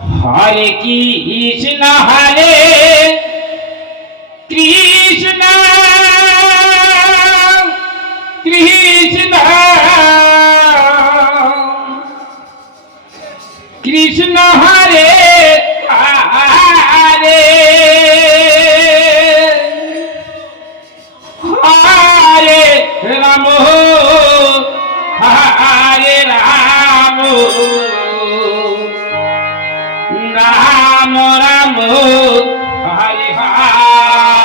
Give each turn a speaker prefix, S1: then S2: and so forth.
S1: हरे की कृष्ण हरे कृष्ण রাম রাম হরি হরে